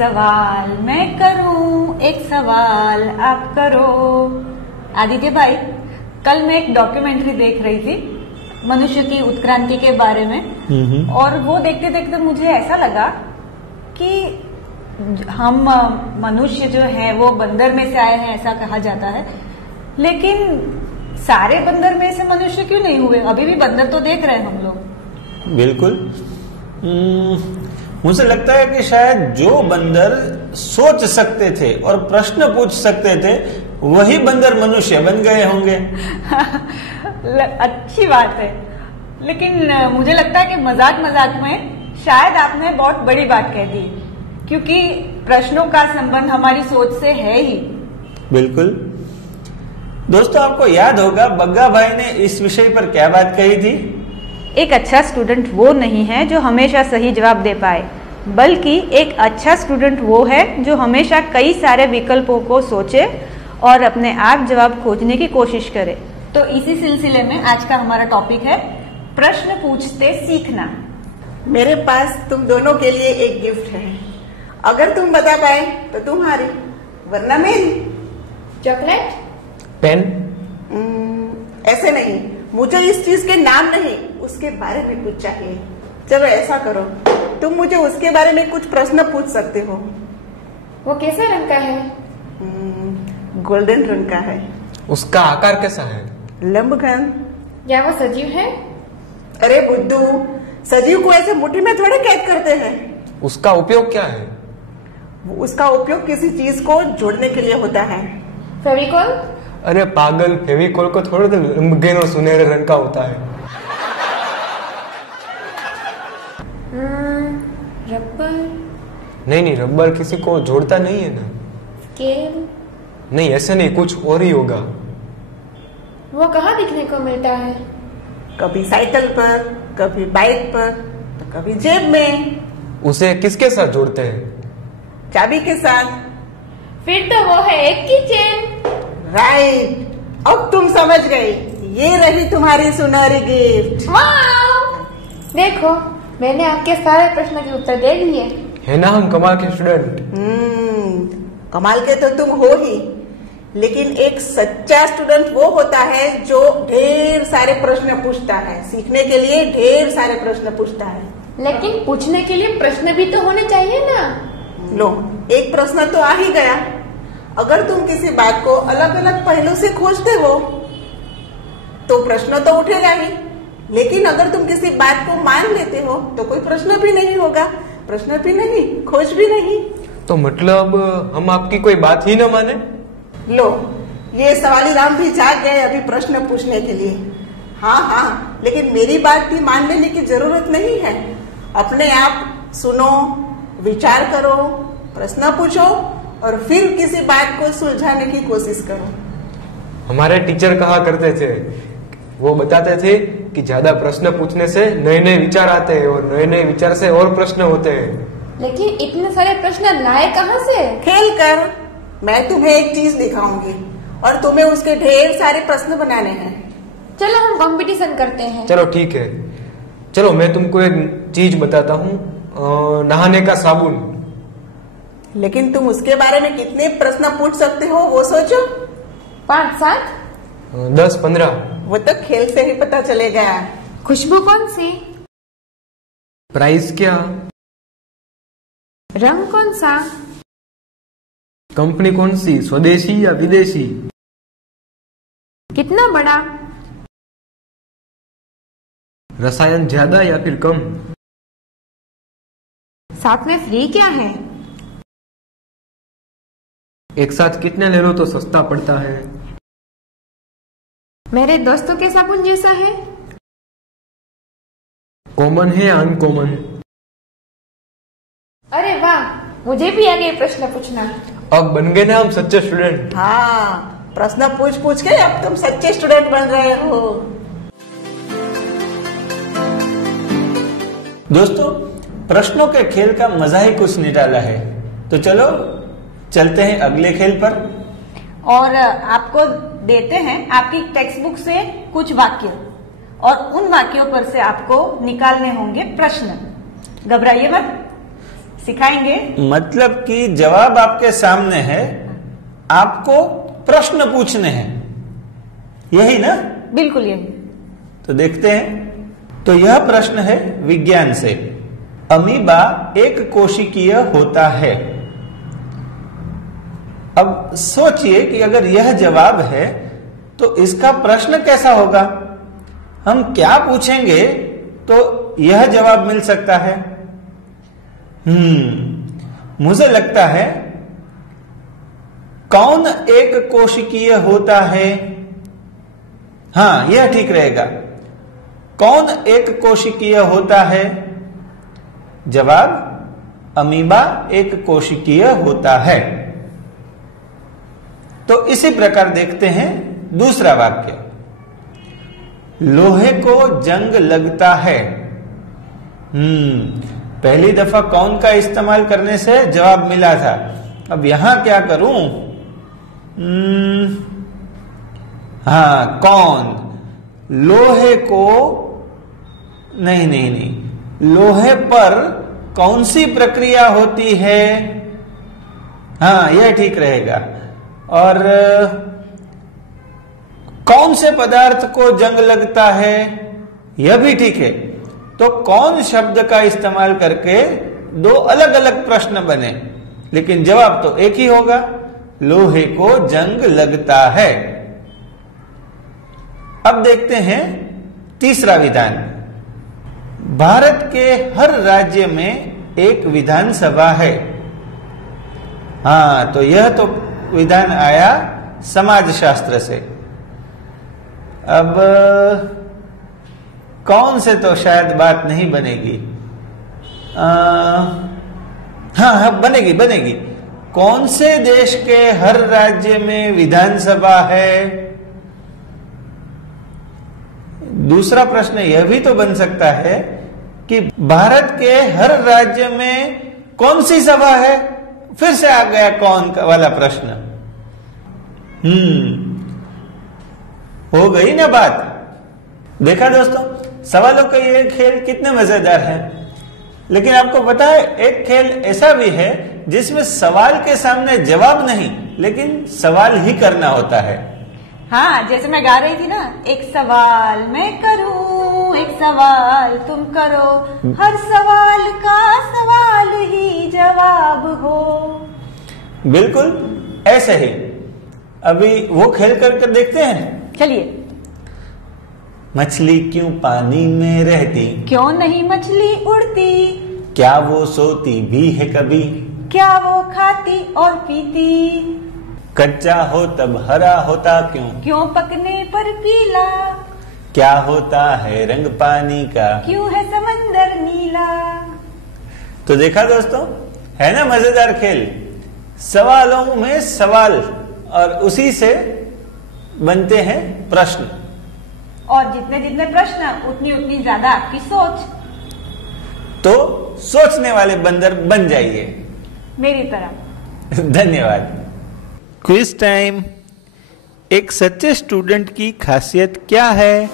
सवाल मैं करूं, एक सवाल आप करो। आदित्य भाई, कल मैं एक डॉक्यूमेंट्री देख रही थी मनुष्य की उत्क्रांति के बारे में, और वो देखते देखते मुझे ऐसा लगा कि हम मनुष्य जो है वो बंदर में से आए हैं, ऐसा कहा जाता है, लेकिन सारे बंदर में से मनुष्य क्यों नहीं हुए? अभी भी बंदर तो देख रहे हैं हम लोग। बिल्कुल। मुझे लगता है कि शायद जो बंदर सोच सकते थे और प्रश्न पूछ सकते थे वही बंदर मनुष्य बन गए होंगे। अच्छी बात है, लेकिन मुझे लगता है कि मजाक मजाक में शायद आपने बहुत बड़ी बात कह दी, क्योंकि प्रश्नों का संबंध हमारी सोच से है ही। बिल्कुल। दोस्तों, आपको याद होगा बग्गा भाई ने इस विषय पर क्या बात कही थी? एक अच्छा स्टूडेंट वो नहीं है जो हमेशा सही जवाब दे पाए, बल्कि एक अच्छा स्टूडेंट वो है जो हमेशा कई सारे विकल्पों को सोचे और अपने आप जवाब खोजने की कोशिश करे। तो इसी सिलसिले में आज का हमारा टॉपिक है प्रश्न पूछते सीखना। मेरे पास तुम दोनों के लिए एक गिफ्ट है। अगर तुम बता पाए तो तुम्हारी, वरना मेरी। Chocolate, pen. ऐसे नहीं, मुझे इस चीज के नाम नहीं, उसके बारे में कुछ चाहिए। चलो ऐसा करो, तुम मुझे उसके बारे में कुछ प्रश्न पूछ सकते हो। वो कैसे रंग का है? गोल्डन रंग का है। उसका आकार कैसा है? लंबघन। क्या वो सजीव है? अरे बुद्धू, सजीव को ऐसे मुट्ठी में थोड़े कैद करते हैं। उसका उपयोग क्या है? उसका उपयोग किसी चीज को जोड़ने के लिए होता है। फेविकॉल? अरे पागल, फेविकॉल को थोड़ा तो रंगीन और सुनहरे रंग का होता है। रबर? नहीं, रबर किसी को जोड़ता नहीं है ना। स्केल? नहीं, ऐसे नहीं, कुछ और ही होगा। वो कहाँ दिखने को मिलता है? कभी साइकिल पर, कभी बाइक पर, तो कभी जेब में। उसे किसके साथ जोड़ते हैं? चाबी के साथ। फिर तो वो है एक की चेन। राइट, अब तुम समझ गई। ये रही तुम्हारी सुनहरी गिफ्ट। वाह! देखो, मैंने आपके सारे प्रश्नों के उत्तर दे दिए। है ना हम कमाल के स्टूडेंट। कमाल के तो तुम हो ही, लेकिन एक सच्चा स्टूडेंट वो होता है जो ढेर सारे प्रश्न पूछता है, सीखने के लिए ढेर सारे प्रश्न पूछता है। लेकिन पूछने के लिए प्रश्न भी तो होने चाहिए ना। लो, एक प्रश्न तो आ ही गया। अगर तुम किसी बात को अलग अलग पहलू से खोजते हो तो प्रश्न तो उठेगा ही, लेकिन अगर तुम किसी बात को मान लेते हो तो कोई प्रश्न भी नहीं होगा। प्रश्न भी नहीं, खोज भी नहीं। तो मतलब हम आपकी कोई बात ही न माने? लो, ये सवाली राम भी जाग गए अभी प्रश्न पूछने के लिए। हाँ, लेकिन मेरी बात भी मान लेने की जरूरत नहीं है। अपने आप सुनो, विचार करो, प्रश्न पूछो और फिर किसी बात को सुलझाने की कोशिश करो। हमारे टीचर कहा करते थे, वो बताते थे कि ज्यादा प्रश्न पूछने से नए नए विचार आते हैं और नए नए विचार से और प्रश्न होते हैं। लेकिन इतने सारे प्रश्न लाए कहाँ से? खेल कर। मैं तुम्हें एक चीज दिखाऊंगी और तुम्हें उसके ढेर सारे प्रश्न बनाने हैं। चलो हम कंपटीशन करते हैं। चलो ठीक है। चलो मैं तुमको एक चीज बताता हूँ, नहाने का साबुन। लेकिन तुम उसके बारे में कितने प्रश्न पूछ सकते हो वो सोचो। 5, 7? 10, 15। वो तो खेल से ही पता चलेगा। खुशबू कौन सी? प्राइस क्या? रंग कौन सा? कंपनी कौन सी, स्वदेशी या विदेशी? कितना बड़ा? रसायन ज्यादा या फिर कम? साथ में फ्री क्या है? एक साथ कितने ले लो तो सस्ता पड़ता है? मेरे दोस्तों के साबुन जैसा है? कॉमन है या अनकॉमन? अरे वाह, मुझे भी आगे प्रश्न पूछना। अब बन गए ना हम सच्चे स्टूडेंट। हाँ, प्रश्न पूछ पूछ के अब तुम सच्चे स्टूडेंट बन रहे हो। दोस्तों, प्रश्नों के खेल का मजा ही कुछ निराला है। तो चलो चलते हैं अगले खेल पर। और आपको देते हैं आपकी टेक्स्ट बुक से कुछ वाक्य, और उन वाक्यों पर से आपको निकालने होंगे प्रश्न। घबराइए मत, सिखाएंगे? मतलब कि जवाब आपके सामने है, आपको प्रश्न पूछने हैं, यही ना? बिल्कुल यही। तो देखते हैं। तो यह प्रश्न है विज्ञान से। अमीबा एक कोशिकीय होता है। अब सोचिए कि अगर यह जवाब है तो इसका प्रश्न कैसा होगा? हम क्या पूछेंगे तो यह जवाब मिल सकता है? मुझे लगता है कौन एक कोशिकीय होता है? हाँ, यह ठीक रहेगा। कौन एक कोशिकीय होता है? जवाब, अमीबा एक कोशिकीय होता है। तो इसी प्रकार देखते हैं दूसरा वाक्य। लोहे को जंग लगता है। पहली दफा कौन का इस्तेमाल करने से जवाब मिला था। अब यहां क्या करूं? हाँ, कौन। लोहे को नहीं, लोहे पर कौन सी प्रक्रिया होती है? हाँ, यह ठीक रहेगा। और कौन से पदार्थ को जंग लगता है? यह भी ठीक है। तो कौन शब्द का इस्तेमाल करके दो अलग अलग प्रश्न बने, लेकिन जवाब तो एक ही होगा, लोहे को जंग लगता है। अब देखते हैं तीसरा विधान। भारत के हर राज्य में एक विधानसभा है। हाँ, तो यह तो विधान आया समाजशास्त्र से। अब कौन से तो शायद बात नहीं बनेगी। हाँ, बनेगी। कौन से देश के हर राज्य में विधानसभा है? दूसरा प्रश्न यह भी तो बन सकता है कि भारत के हर राज्य में कौन सी सभा है? फिर से आ गया कौन वाला प्रश्न। हो गई ना बात। देखा दोस्तों, सवालों का ये खेल कितने मजेदार है। लेकिन आपको पता है, एक खेल ऐसा भी है जिसमें सवाल के सामने जवाब नहीं, लेकिन सवाल ही करना होता है। हाँ, जैसे मैं गा रही थी ना, एक सवाल मैं करूं, एक सवाल तुम करो, हर सवाल का सवाल ही जवाब हो। बिल्कुल ऐसे ही। अभी वो खेल कर देखते हैं। चलिए। मछली क्यों पानी में रहती? क्यों नहीं मछली उड़ती? क्या वो सोती भी है कभी? क्या वो खाती और पीती? कच्चा हो तब हरा होता क्यों? क्यों पकने पर पीला? क्या होता है रंग पानी का? क्यों है समंदर नीला? तो देखा दोस्तों, है ना मजेदार खेल। सवालों में सवाल और उसी से बनते हैं प्रश्न। और जितने जितने प्रश्न उतनी उतनी ज्यादा आपकी सोच। तो सोचने वाले बंदर बन जाइए मेरी तरह। धन्यवाद। Quiz time. एक सच्चे स्टूडेंट की खासियत क्या है?